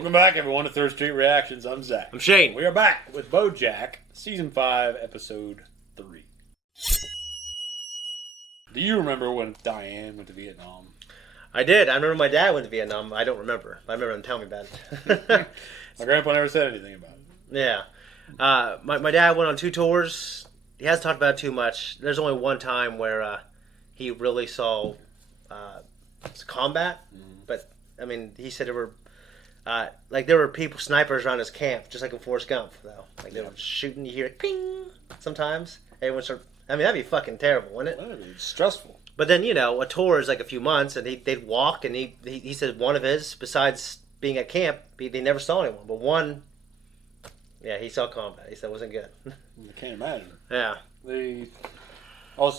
Welcome back, everyone, to ThirdStreet Reactions. I'm Zack. I'm Shane. We are back with BoJack, Season 5, Episode 3. Do you remember when Diane went to Vietnam? I did. I remember my dad went to Vietnam. I don't remember. I remember him telling me about it. My grandpa never said anything about it. Yeah. My dad went on 2 tours. He hasn't talked about it too much. There's only one time where he really saw combat. Mm-hmm. But, I mean, he said there were people, snipers around his camp, just like in Forrest Gump, though. Like, they were shooting, you hear it, ping, sometimes. Everyone started, I mean, that'd be fucking terrible, wouldn't it? That'd be stressful. But then, you know, a tour is like a few months, and they'd walk, and he said one of his, besides being at camp, they never saw anyone. But one, yeah, he saw combat. He said it wasn't good. I can't imagine. Yeah.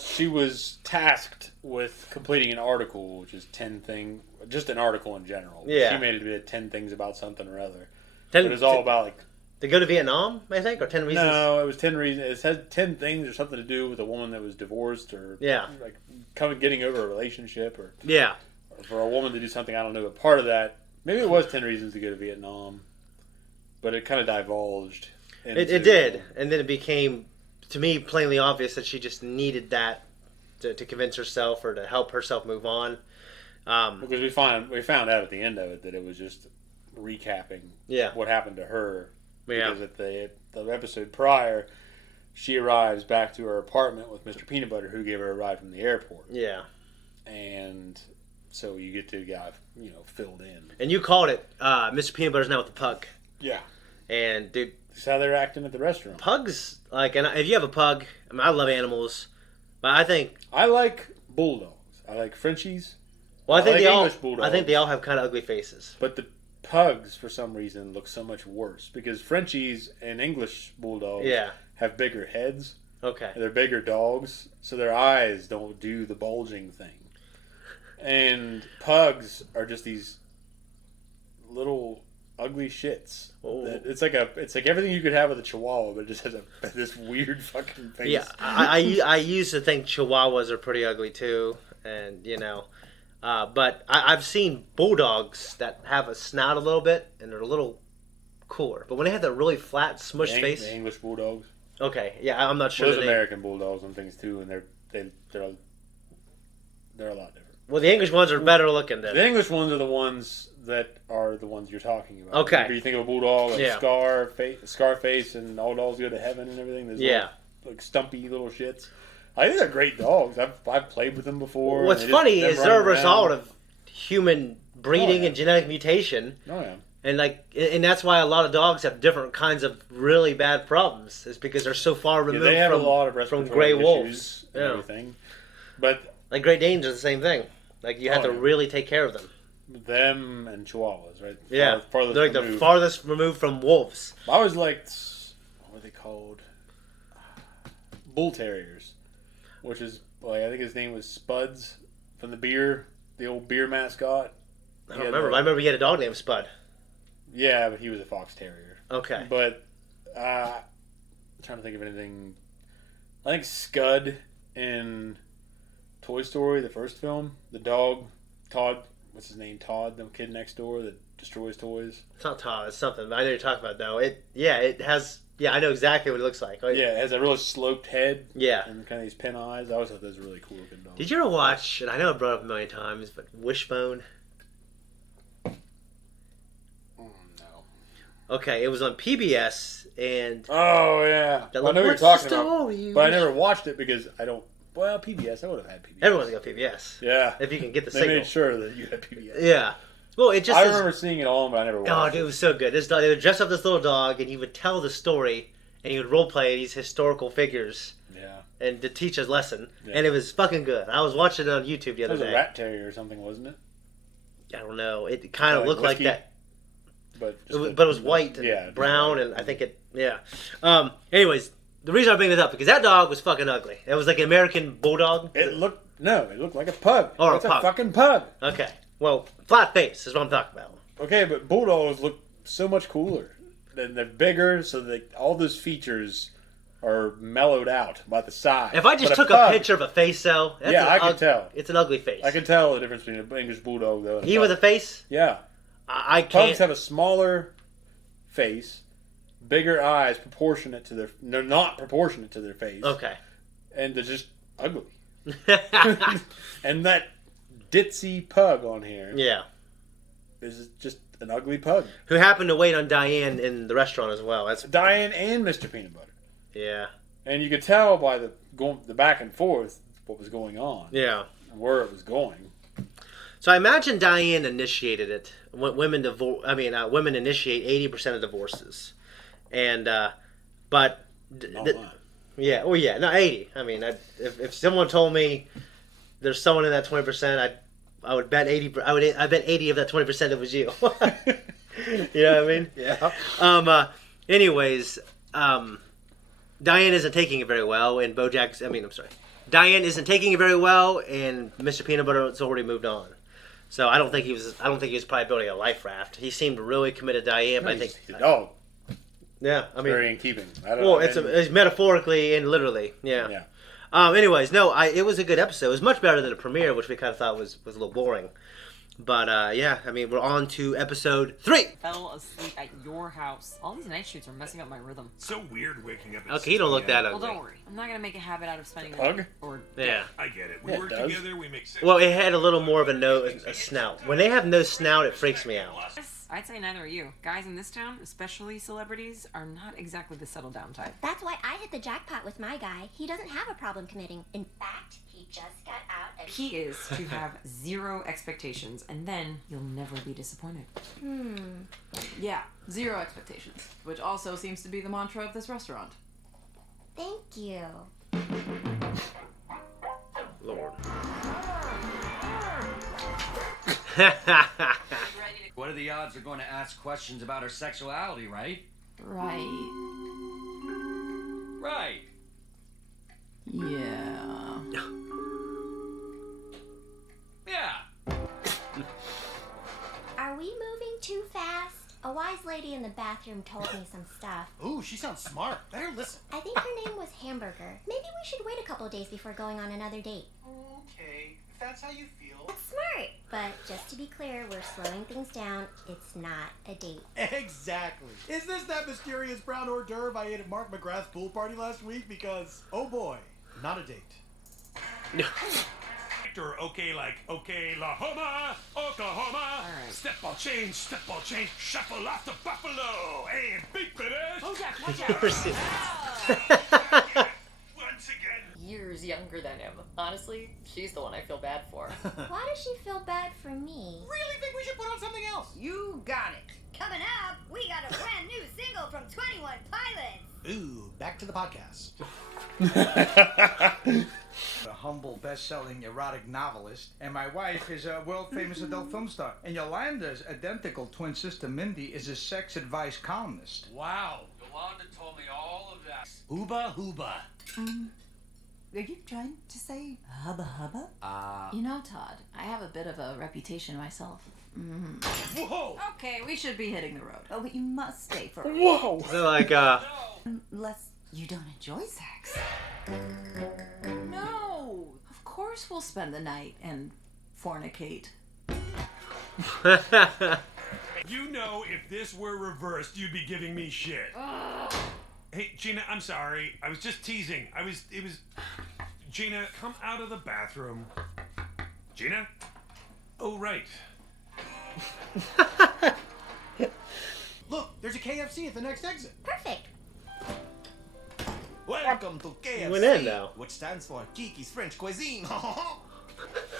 She was tasked with completing an article, which is 10 things, just an article in general. Yeah. She made it be 10 things about something or other. 10, but it was all about, like... To go to Vietnam, I think, or 10 reasons? No, it was 10 reasons. It had 10 things or something to do with a woman that was divorced or... Yeah. Like, getting over a relationship or... Yeah. Or for a woman to do something, I don't know. But part of that, maybe it was 10 reasons to go to Vietnam. But it kind of divulged. It did. And then it became, to me, plainly obvious that she just needed that to convince herself or to help herself move on. Because we found out at the end of it that it was just recapping what happened to her. Yeah. Because at the episode prior, she arrives back to her apartment with Mr. Peanut Butter, who gave her a ride from the airport. Yeah. And so you get to get, filled in. And you called it, Mr. Peanut Butter's now with the pug. Yeah. And, dude... That's how they're acting at the restaurant. Pugs, and if you have a pug, I mean, I love animals, but I think... I like bulldogs. I like Frenchies. Well, I think they all have kind of ugly faces. But the pugs, for some reason, look so much worse. Because Frenchies and English bulldogs have bigger heads. Okay. They're bigger dogs, so their eyes don't do the bulging thing. And pugs are just these little ugly shits. It's like everything you could have with a Chihuahua, but it just has this weird fucking face. Yeah, I used to think Chihuahuas are pretty ugly too, and but I've seen bulldogs that have a snout a little bit, and they're a little cooler. But when they have that really flat, smushed face, the English bulldogs. Okay, yeah, I'm not sure. There's American bulldogs and things too, and they're a lot different. Well, the English ones are better looking than the English ones are the ones that are the ones you're talking about. Okay. Whenever you think of a bulldog, like Scarface, and all dogs go to heaven and everything. There's like stumpy little shits. I think they're great dogs. I've played with them before. What's funny is they're a result of human breeding and genetic mutation. Oh yeah. And that's why a lot of dogs have different kinds of really bad problems. Is because they're so far removed they have from, a lot of from gray wolves and everything. But like Great Danes are the same thing. Like you have to really take care of them. Them and Chihuahuas, right? Yeah, they're like the farthest removed from wolves. I always liked, what were they called? Bull Terriers, which is, I think his name was Spuds from the old beer mascot. I don't remember. I remember he had a dog named Spud. Yeah, but he was a fox terrier. Okay. But, I'm trying to think of anything. I think Scud in Toy Story, the first film, the dog, Todd. What's his name? Todd, the kid next door that destroys toys. It's not Todd. It's something. I know what you're talking about, though. It has... Yeah, I know exactly what it looks like. Yeah, it has a really sloped head. Yeah. And kind of these pin eyes. I always thought those were really cool looking dogs. Did you ever watch, and I know I brought it up a million times, but Wishbone? No. Okay, it was on PBS, and... Oh, yeah. I know what you're talking about. But I never watched it because I don't... Well, PBS. I would have had PBS. Everyone's got PBS. Yeah. If you can get the signal. signal. They made sure that you had PBS. Yeah. Well, it just... I remember seeing it all, but I never watched it. It was so good. This dog, they would dress up this little dog, and he would tell the story, and he would role-play these historical figures. Yeah. And to teach a lesson. Yeah. And it was fucking good. I was watching it on YouTube the other day. It was a rat terrier or something, wasn't it? I don't know. It kind of looked whiskey, like that. But it was white and brown, and I think it... Yeah. Anyways... The reason I bring this up because that dog was fucking ugly. It was like an American bulldog. It looked like a pug. Or it's a pug. A fucking pug. Okay. Well, flat face is what I'm talking about. Okay, but bulldogs look so much cooler. They're bigger, so all those features are mellowed out by the side. If I just took a picture of a face, though, I can tell. It's an ugly face. I can tell the difference between an English bulldog, though. Even with a face? Yeah. I can't. Pugs have a smaller face, bigger eyes, proportionate to their. They're not proportionate to their face. Okay. And they're just ugly. And that ditzy pug on here. Yeah. Is just an ugly pug. Who happened to wait on Diane in the restaurant as well. That's Diane and Mr. Peanut Butter. Yeah. And you could tell by the back and forth what was going on. Yeah. And where it was going. So I imagine Diane initiated it. Women initiate 80% of divorces, and but yeah, well, yeah, no, 80. I mean, if someone told me there's someone in that 20%, I would bet 80. I bet 80 of that 20% it was you. You know what I mean? Yeah. Anyways, Diane isn't taking it very well, and BoJack's. Diane isn't taking it very well, and Mr. Peanut Butter has already moved on. So I don't think he was probably building a life raft. He seemed really committed to Diane. But I think the dog. Yeah, I mean, very in keeping. It's metaphorically and literally. Yeah. Yeah. Anyways, no, it was a good episode. It was much better than the premiere, which we kind of thought was a little boring. But yeah, I mean, we're on to episode 3. Fell asleep at your house. All these night shoots are messing up my rhythm. So weird waking up. Okay, you don't look that ugly. Well, don't worry. I'm not gonna make a habit out of spending. Pug? Yeah. I get it. We work together. We make sense. Well, it had a little more of a snout. When they have no snout, it freaks me out. I'd say neither are you. Guys in this town, especially celebrities, are not exactly the settle down type. That's why I hit the jackpot with my guy. He doesn't have a problem committing. In fact, he just got out and... Key is to have 0 expectations, and then you'll never be disappointed. Yeah, 0 expectations, which also seems to be the mantra of this restaurant. Thank you. Lord. What are the odds they're going to ask questions about her sexuality, right? Right. Right. Yeah. Yeah. Are we moving too fast? A wise lady in the bathroom told me some stuff. Ooh, she sounds smart. Let her listen. I think her name was Hamburger. Maybe we should wait a couple days before going on another date. Okay, if that's how you feel. That's smart. But just to be clear, we're slowing things down. It's not a date. Exactly. Is this that mysterious brown hors d'oeuvre I ate at Mark McGrath's pool party last week? Because, oh boy, not a date. Or okay, like Oklahoma, Oklahoma. All right. Step ball change, shuffle off the buffalo, and beat British. BoJack, watch out! Once again. Years younger than him. Honestly, she's the one I feel bad for. Why does she feel bad for me? Really think we should put on something else? You got it. Coming up, we got a brand new single from 21 Pilots. Ooh, back to the podcast. A humble, best-selling erotic novelist, and my wife is a world-famous adult film star. And Yolanda's identical twin sister Mindy is a sex advice columnist. Wow. Yolanda told me all of that. Hooba. Are you trying to say hubba hubba? You know, Todd, I have a bit of a reputation myself. Whoa. Okay, we should be hitting the road. Oh, but you must stay for a Whoa! So like, Unless you don't enjoy sex. No! Of course we'll spend the night and fornicate. You know, if this were reversed, you'd be giving me shit. Hey, Gina, I'm sorry. I was just teasing. Gina, come out of the bathroom. Gina? Oh, right. Look, there's a KFC at the next exit. Perfect. Welcome to KFC. went in now. Which stands for Kiki's French Cuisine.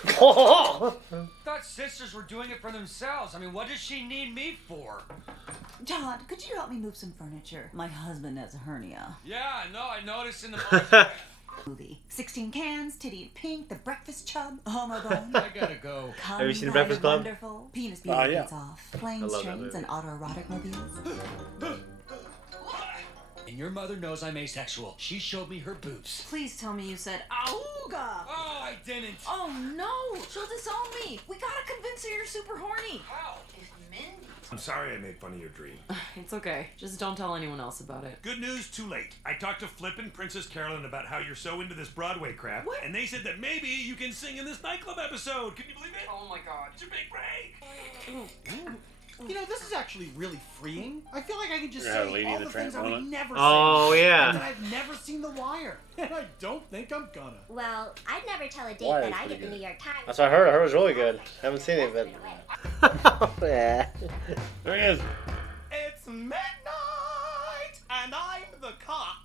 Thought sisters were doing it for themselves. I mean, what does she need me for? Todd, could you help me move some furniture? My husband has a hernia. Yeah, no, I noticed in the Movie. 16 cans, titty and pink, the breakfast chub, homo bone. I gotta go. Have you seen The Breakfast Club? Wonderful. Penis beauty Yeah. gets off. Planes, love that trains, movie. and autoerotic mobiles. And your mother knows I'm asexual. She showed me her boobs. Please tell me you said auga. Oh, I didn't. Oh no, she'll disown me. We gotta convince her you're super horny. How? I'm sorry I made fun of your dream. It's okay. Just don't tell anyone else about it. Good news, too late. I talked to Flip and Princess Carolyn about how you're so into this Broadway crap, What? and they said that maybe you can sing in this nightclub episode. Can you believe it? Oh my god. It's your big break. You know, this is actually really freeing. I feel like I can just You're gonna have say Lady all and the the things I Tramp would on it? never say. Oh, yeah. And that I've never seen The Wire. And I don't think I'm gonna. Well, I'd never tell a date Wire that is I pretty get the good. New York Times. That's what I heard. I heard it was really good. Haven't seen it, but. Yeah. There he is. It's midnight, and I'm the cock.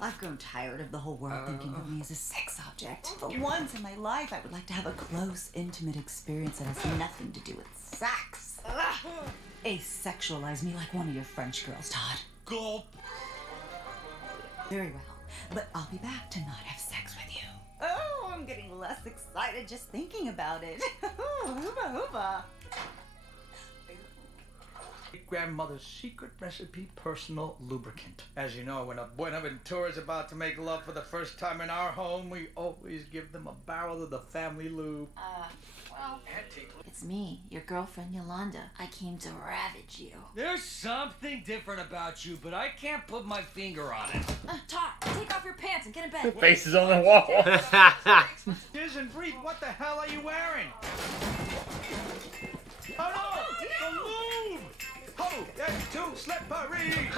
I've grown tired of the whole world thinking of me as a sex object. For once in my life, I would like to have a close, intimate experience that has nothing to do with sex. Asexualize me like one of your French girls, Todd. Gulp. Very well, but I'll be back to not have sex with you. Oh, I'm getting less excited just thinking about it. Hooba hooba. Grandmother's secret recipe personal lubricant. As you know, when a Buenaventura is about to make love for the first time in our home, we always give them a barrel of the family lube. Well, it's me, your girlfriend Yolanda. I came to ravage you. There's something different about you, but I can't put my finger on it. Todd, take off your pants and get in bed. Face is on the wall. Susan, breathe. What the hell are you wearing? Oh no! The lube! Oh, that's too slippery!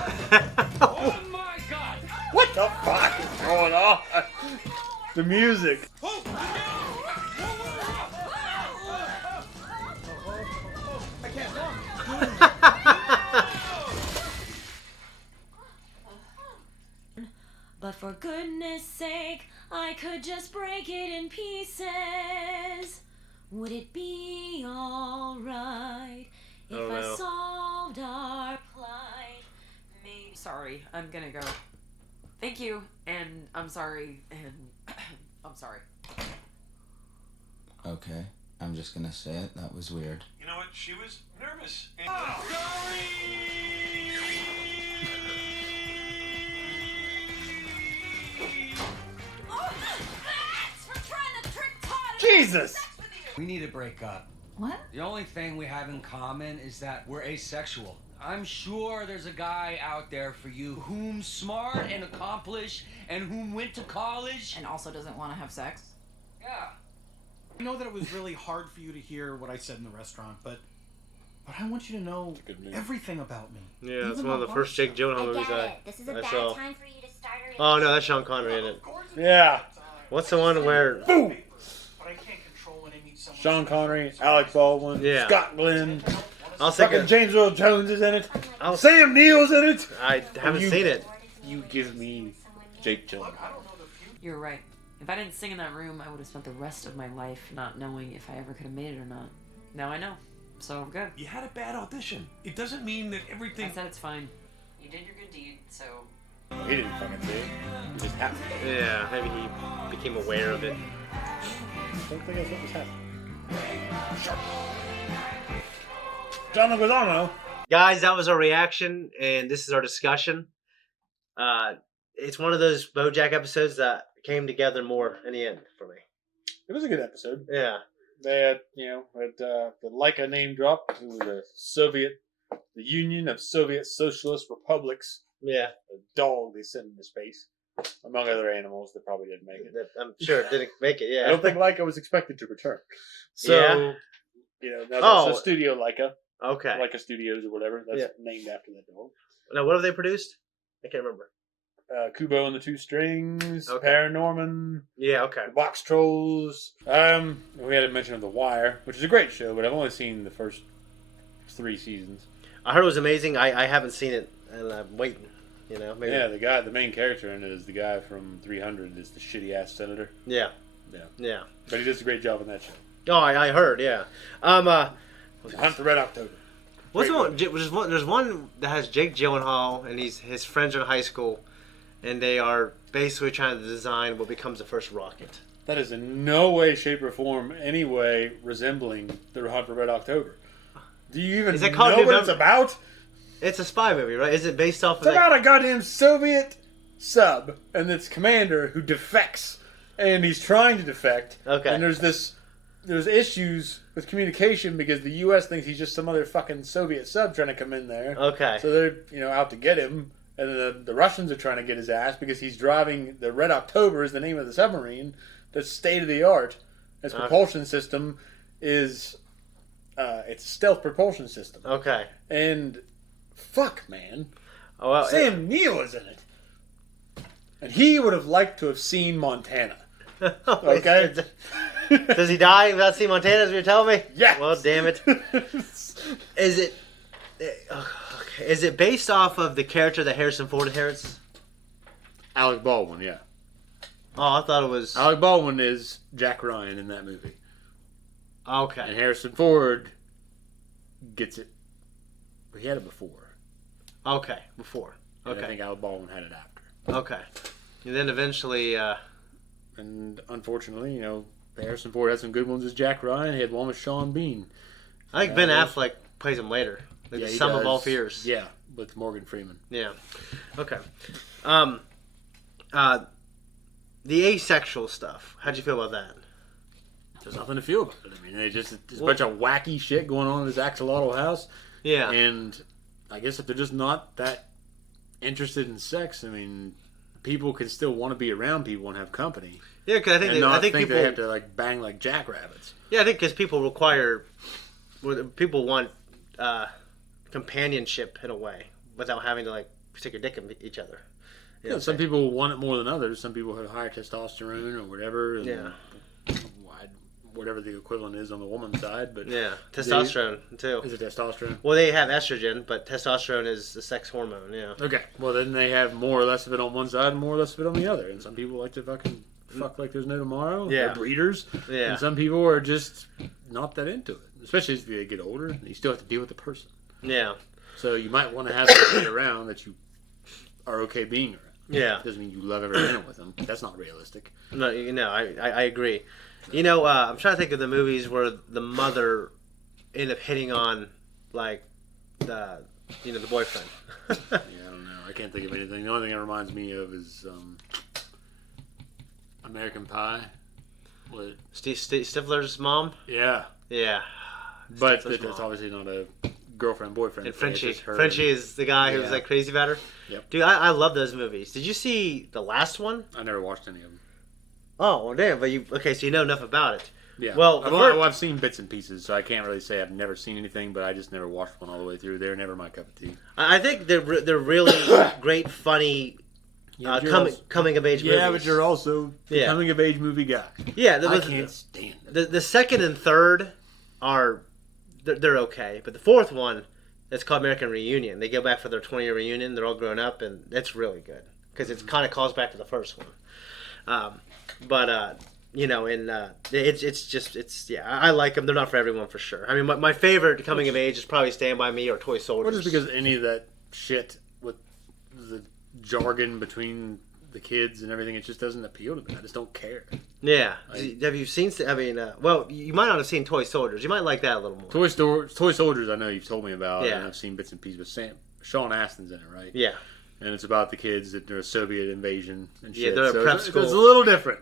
Oh my god! What the fuck is going on? The music. I can't walk. But for goodness sake, I could just break it in pieces. Would it be alright if Oh, I no. solved our plight? Maybe. Sorry, I'm gonna go. Thank you, and I'm sorry, and I'm sorry. Okay, I'm just gonna say it. That was weird. You know what? She was nervous. And Jesus! We need to break up. What? The only thing we have in common is that we're asexual. I'm sure there's a guy out there for you whom's smart and accomplished and whom went to college. And also doesn't want to have sex? Yeah. I know that it was really hard for you to hear what I said in the restaurant, but I want you to know everything about me. Yeah, it's Even one of my the first Jake Gyllenhaal I movies get I it. This is a I bad saw. time for you to start a Oh no, that's Sean Connery in it. Yeah. What's the one where? Boom! Sean Connery, Alec Baldwin, Yeah. Scott Glenn. I was Fucking thinking. James Earl Jones is in it. Sam Neill's in it. I haven't seen it. You give me Jake Gyllenhaal. You're right. If I didn't sing in that room, I would have spent the rest of my life not knowing if I ever could have made it or not. Now I know. So I'm good. you had a bad audition. It doesn't mean that everything. I said it's fine. You did your good deed, so. He didn't fucking say it. It just happened. Yeah, maybe he became aware of it. I don't think that's what was happening. John Leguizamo. Guys, that was our reaction, and this is our discussion. It's one of those BoJack episodes that came together more in the end for me. It was a good episode. Yeah. They had, the Leica name drop, who was the Union of Soviet Socialist Republics. Yeah. A dog they sent into space, among other animals that probably didn't make it. I'm sure it didn't make it, yeah. I don't think Leica was expected to return. So, Yeah. now so Studio Leica. Okay. Leica Studios or whatever. That's named after that dog. Now, what have they produced? I can't remember. Kubo and the Two Strings, Okay. Paranorman, Yeah, okay. the Box Trolls. We had a mention of The Wire, which is a great show, but I've only seen the first 3 seasons. I heard it was amazing. I haven't seen it, and I'm waiting. Maybe. Yeah, the main character in it is the guy from 300, is the shitty ass senator. Yeah. Yeah. Yeah. But he does a great job in that show. Oh, I heard, yeah. Hunt for Red October. What's Great the one? There's one that has Jake Gyllenhaal, and his friends are in high school, and they are basically trying to design what becomes the first rocket. That is in no way, shape, or form any way resembling the Hunt for Red October. Do you even know what it's about? It's a spy movie, right? Is it based off of... It's about a goddamn Soviet sub and its commander who defects, and he's trying to defect. Okay. And there's issues with communication because the U.S. thinks he's just some other fucking Soviet sub trying to come in there. Okay. So they're out to get him, and then the Russians are trying to get his ass because he's driving the Red October is the name of the submarine that's state of the art. Its propulsion system is it's a stealth propulsion system. Okay. And fuck, man. Oh, well, Sam Neill is in it. And he would have liked to have seen Montana. Okay? Does he die without seeing Montana, as you're telling me? Yeah. Well, damn it. Is it based off of the character that Harrison Ford inherits? Alec Baldwin, yeah. Oh, I thought it was... Alec Baldwin is Jack Ryan in that movie. Okay. And Harrison Ford gets it. He had it before. Okay, before. And Okay. I think Alec Baldwin had it after. Okay. And then eventually... And unfortunately, you know, Harrison Ford had some good ones as Jack Ryan. He had one with Sean Bean. I think Ben Affleck plays him later. Like Yeah, the he sum of does. all fears. Yeah, with Morgan Freeman. Yeah. Okay. The asexual stuff. How'd you feel about that? There's nothing to feel about it. I mean, there's a bunch of wacky shit going on in this axolotl house. Yeah. And I guess if they're just not that interested in sex, I mean, people can still want to be around people and have company. Yeah, because I think people they have to like bang like jackrabbits. Yeah, I think because people want companionship in a way without having to like stick a dick in each other. Yeah, some people want it more than others. Some people have higher testosterone or whatever. And Yeah. Whatever the equivalent is on the woman's side, but yeah, testosterone too. Is it testosterone? Well, they have estrogen, but testosterone is the sex hormone. Yeah. Okay. Well, then they have more or less of it on one side and more or less of it on the other. And some people like to fucking fuck like there's no tomorrow. Yeah. They're breeders. Yeah. And some people are just not that into it, especially as they get older. You still have to deal with the person. Yeah. So you might want to have somebody around that you are okay being around. Yeah. Doesn't mean you love every minute with them. That's not realistic. No, I agree. You know, I'm trying to think of the movies where the mother ended up hitting on, like, the boyfriend. Yeah, I don't know. I can't think of anything. The only thing it reminds me of is American Pie. What? Steve Stifler's mom? Yeah. Yeah. But Stifler's that's mom. obviously not a girlfriend-boyfriend. And thing. It's Frenchie. just her. Frenchie is the guy who's Yeah. like crazy about her. Yep. Dude, I love those movies. Did you see the last one? I never watched any of them. Oh, well, damn. But so you know enough about it. Yeah. Well, I've seen bits and pieces, so I can't really say I've never seen anything, but I just never watched one all the way through. They're never my cup of tea. I think they're really great, funny coming of age movies. Yeah, but you're also the coming of age movie guy. Yeah, I can't stand it. The second and third are they're okay, but the fourth one, it's called American Reunion. They go back for their 20-year reunion. They're all grown up, and it's really good because it kind of calls back to the first one. I like them. They're not for everyone for sure. I mean, my favorite coming of age is probably Stand By Me or Toy Soldiers. Well, just because any of that shit with the jargon between the kids and everything, it just doesn't appeal to me. I just don't care. Yeah. Have you seen? I mean, you might not have seen Toy Soldiers. You might like that a little more. Toy Soldiers, I know you've told me about. Yeah. And I've seen bits and pieces. But Sean Astin's in it, right? Yeah. And it's about the kids that there's a Soviet invasion and shit. Yeah, they're at so prep it's school. It's a little different.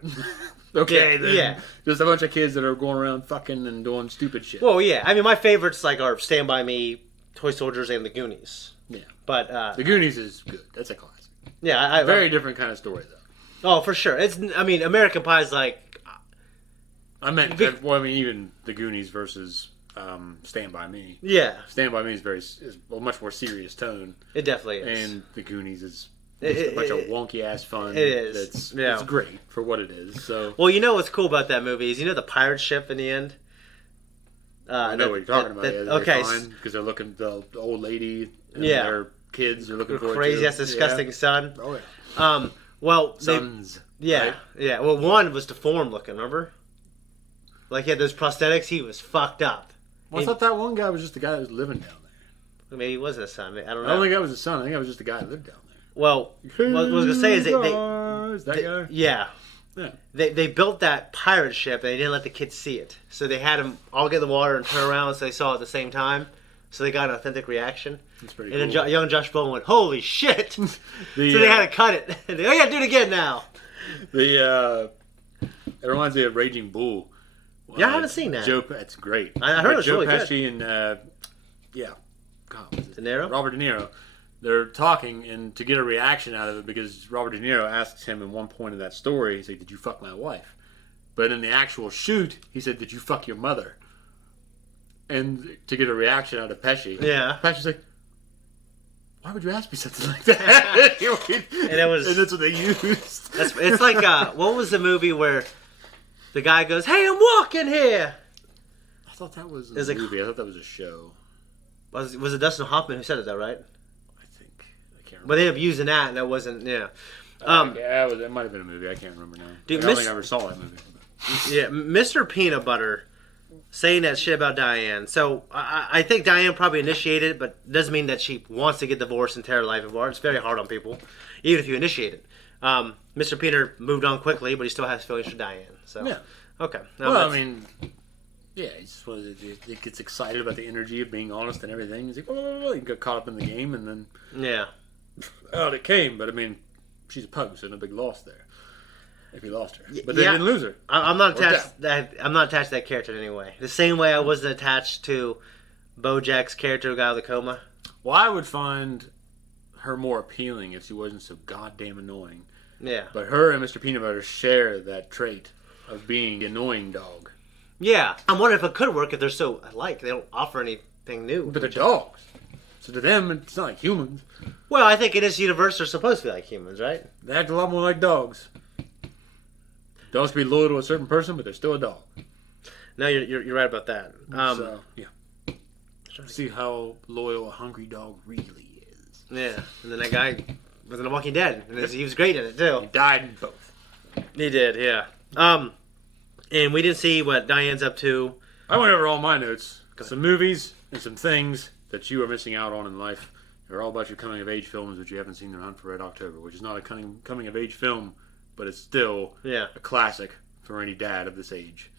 Okay, Yeah, then yeah. Just a bunch of kids that are going around fucking and doing stupid shit. Well, yeah. I mean, my favorites are Stand By Me, Toy Soldiers, and The Goonies. Yeah. But The Goonies is good. That's a classic. Yeah, very different kind of story though. Oh, for sure. American Pie's like. Even The Goonies versus Stand By Me. Yeah. Stand By Me is a much more serious tone. It definitely is. And The Goonies is a bunch of wonky ass fun. It is. It's great for what it is. So. Well, you know what's cool about that movie is the pirate ship in the end. I know what you're talking about. Okay, because they're looking the old lady. And Yeah. Their kids are looking for crazy ass disgusting son. Oh yeah. Sons. Right? Yeah. Well, one was deformed looking. Remember? Like he had those prosthetics. He was fucked up. Well, I thought that one guy was just the guy that was living down there. Maybe he wasn't a son. I don't know. I don't think that was his son. I think that was just the guy that lived down there. Well, what I was gonna say is that guy. Yeah. Yeah. They built that pirate ship and they didn't let the kids see it, so they had them all get in the water and turn around so they saw it at the same time, so they got an authentic reaction. That's pretty and cool. then young Josh Brolin went, "Holy shit!" So they had to cut it. They go, "Yeah, do it again now." It reminds me of Raging Bull. Yeah, I haven't seen that. It's great. I heard it's Joe really Pesci good. and De Niro. Robert De Niro. They're talking, and to get a reaction out of it, because Robert De Niro asks him in one point of that story, he said, "Did you fuck my wife?" But in the actual shoot, he said, "Did you fuck your mother?" and to get a reaction out of Pesci. Yeah. Pesci's like, why would you ask me something like that? And that's what they used. It's like, what was the movie where the guy goes, "Hey, I'm walking here"? I thought that was a movie. I thought that was a show. Was it Dustin Hoffman who said it, though, right? I can't remember. But they ended up using that, and it wasn't, it might have been a movie. I can't remember now. Dude, I don't think I ever saw that movie. Yeah, Mr. Peanut Butter saying that shit about Diane. So I think Diane probably initiated it, but doesn't mean that she wants to get divorced and tear her life apart. It's very hard on people, even if you initiate it. Mr. Peter moved on quickly, but he still has feelings for Diane. So yeah, okay. Well, I mean, yeah, he gets excited about the energy of being honest and everything. He's like, oh, he got caught up in the game, and then out it came. But I mean, she's a pug, so no big loss there. If he lost her, but they didn't lose her. I'm not attached. I'm not attached to that character in any way. The same way I wasn't attached to BoJack's character, guy with the coma. Well, I would find her more appealing if she wasn't so goddamn annoying. Yeah. But her and Mr. Peanut Butter share that trait of being the annoying dog. Yeah. I'm wondering if it could work if they're so alike. They don't offer anything new. But they're dogs. So to them, it's not like humans. Well, I think in this universe, they're supposed to be like humans, right? They act a lot more like dogs. Dogs can be loyal to a certain person, but they're still a dog. No, you're right about that. So, yeah. See how loyal a hungry dog really is. Yeah. And then that guy was in The Walking Dead. And he was great in it, too. He died in both. He did, yeah. And we didn't see what Diane's up to. I went over all my notes. Some movies and some things that you are missing out on in life. They're all about your coming-of-age films, but you haven't seen The Hunt for Red October, which is not a coming-of-age film, but it's still a classic for any dad of this age.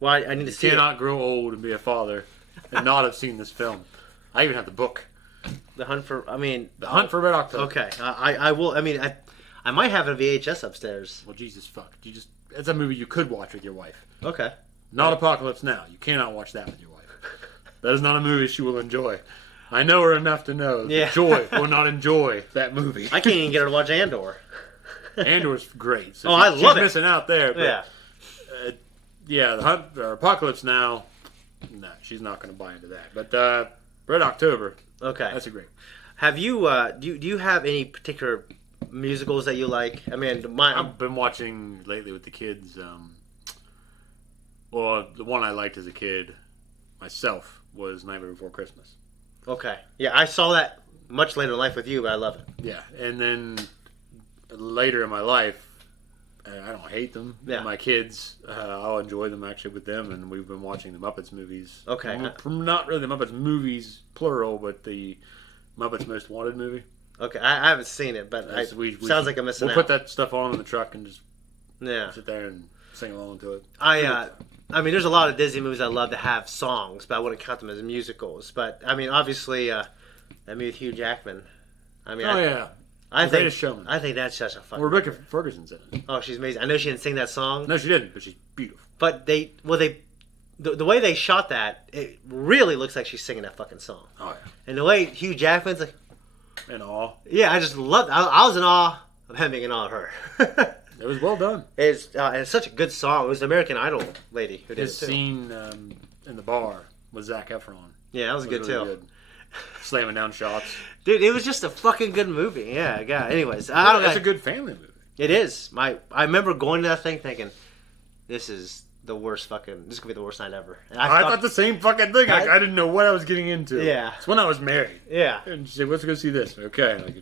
Well, I need to see it. You cannot grow old and be a father and not have seen this film. I even have the book. The Hunt for Red October. Okay, I will. I mean, I might have a VHS upstairs. Well, Jesus fuck, it's a movie you could watch with your wife. Okay. Not Apocalypse Now. You cannot watch that with your wife. That is not a movie she will enjoy. I know her enough to know that Joy will not enjoy that movie. I can't even get her to watch Andor. Andor's great. So I love it. She's missing out there. But, the Hunt or Apocalypse Now. No, she's not going to buy into that. But Red October. Okay, that's a great. Have you? Do you have any particular musicals that you like? I mean, I've been watching lately with the kids. Well, the one I liked as a kid myself was Nightmare Before Christmas. Okay, yeah, I saw that much later in life with you, but I love it. Yeah, and then later in my life, I don't hate them. Yeah. My kids, I'll enjoy them actually with them, and we've been watching the Muppets movies. Okay. Not really the Muppets movies, plural, but the Muppets Most Wanted movie. Okay, I haven't seen it, but sounds like I'm missing out. We'll put that stuff on in the truck and just sit there and sing along to it. I mean, there's a lot of Disney movies I love to have songs, but I wouldn't count them as musicals. But, I mean, obviously, that movie with Hugh Jackman. I mean, Greatest Showman. I think that's such a fun. Rebecca Ferguson's in it. Oh, she's amazing. I know she didn't sing that song. No, she didn't, but she's beautiful. But the way they shot that, it really looks like she's singing that fucking song. Oh yeah. And the way Hugh Jackman's like in awe. Yeah, I just loved. I was in awe of him being in awe of her. It was well done. It's such a good song. It was the American Idol lady who did His it too. scene in the bar with Zac Efron. Yeah, that was good really too. Good. Slamming down shots. Dude, it was just a fucking good movie. Yeah, God. Anyways, It's a good family movie. It is. I remember going to that thing thinking, this is the worst fucking. This could be the worst night ever. And I thought the same fucking thing. I didn't know what I was getting into. Yeah. It's when I was married. Yeah. And she said, "Let's go see this." Okay. Like,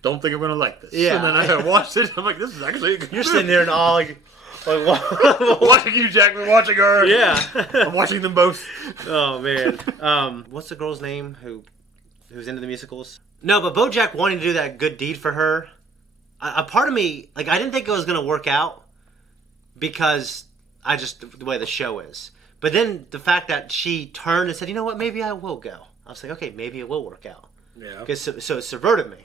don't think I'm gonna like this. Yeah. And then I watched it. I'm like, this is actually a good You're movie. sitting there in awe, like watching you, Jackman, watching her. Yeah. I'm watching them both. Oh man. What's the girl's name who's into the musicals? No, but BoJack wanting to do that good deed for her. A part of me, like, I didn't think it was gonna work out because the way the show is. But then the fact that she turned and said, "You know what? Maybe I will go." I was like, okay, maybe it will work out. Yeah. Because so it subverted me.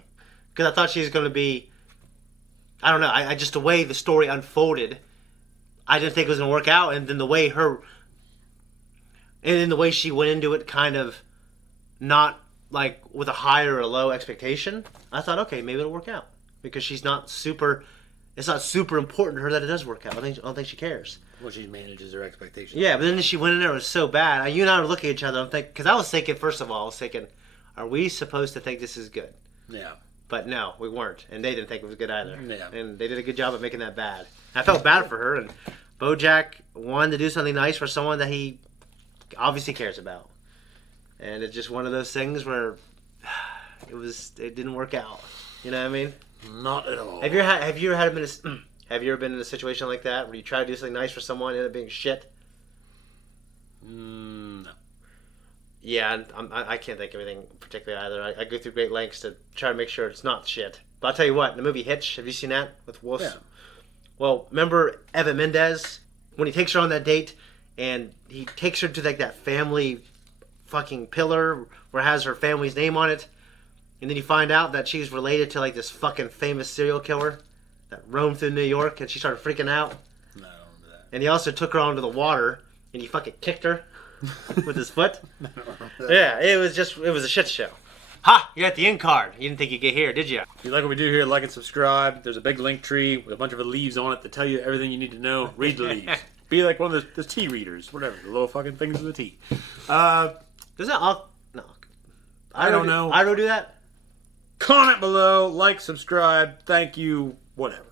Because I thought she was going to be, I don't know. I just the way the story unfolded, I didn't think it was going to work out. And then the way she went into it, kind of not like with a high or a low expectation. I thought, okay, maybe it'll work out because she's not super it's not super important to her that it does work out. I don't think she cares. Well, she manages her expectations. Yeah, but then she went in there, it was so bad. You and I were looking at each other, because I was thinking, first of all, are we supposed to think this is good? Yeah. But no, we weren't. And they didn't think it was good either. Yeah. And they did a good job of making that bad. I felt bad for her, and BoJack wanted to do something nice for someone that he obviously cares about. And it's just one of those things where it didn't work out. You know what I mean? Not at all. Have you ever been in a situation like that where you try to do something nice for someone and end up being shit? No. Yeah, I can't think of anything particularly either. I go through great lengths to try to make sure it's not shit. But I'll tell you what, the movie Hitch, have you seen that with Wolf? Yeah. Well, remember Eva Mendes when he takes her on that date and he takes her to like that family fucking pillar where it has her family's name on it, and then you find out that she's related to like this fucking famous serial killer that roamed through New York, and she started freaking out. No, I don't remember that. And he also took her onto the water and he fucking kicked her with his foot. Yeah, it was a shit show. Ha! You're at the end card. You didn't think you'd get here, did you? If you like what we do here, like and subscribe. There's a big link tree with a bunch of leaves on it to tell you everything you need to know. Read the leaves. Be like one of the tea readers, whatever, the little fucking things in the tea. Does that all... No. I don't know. I don't do that? Comment below, like, subscribe, thank you, whatever.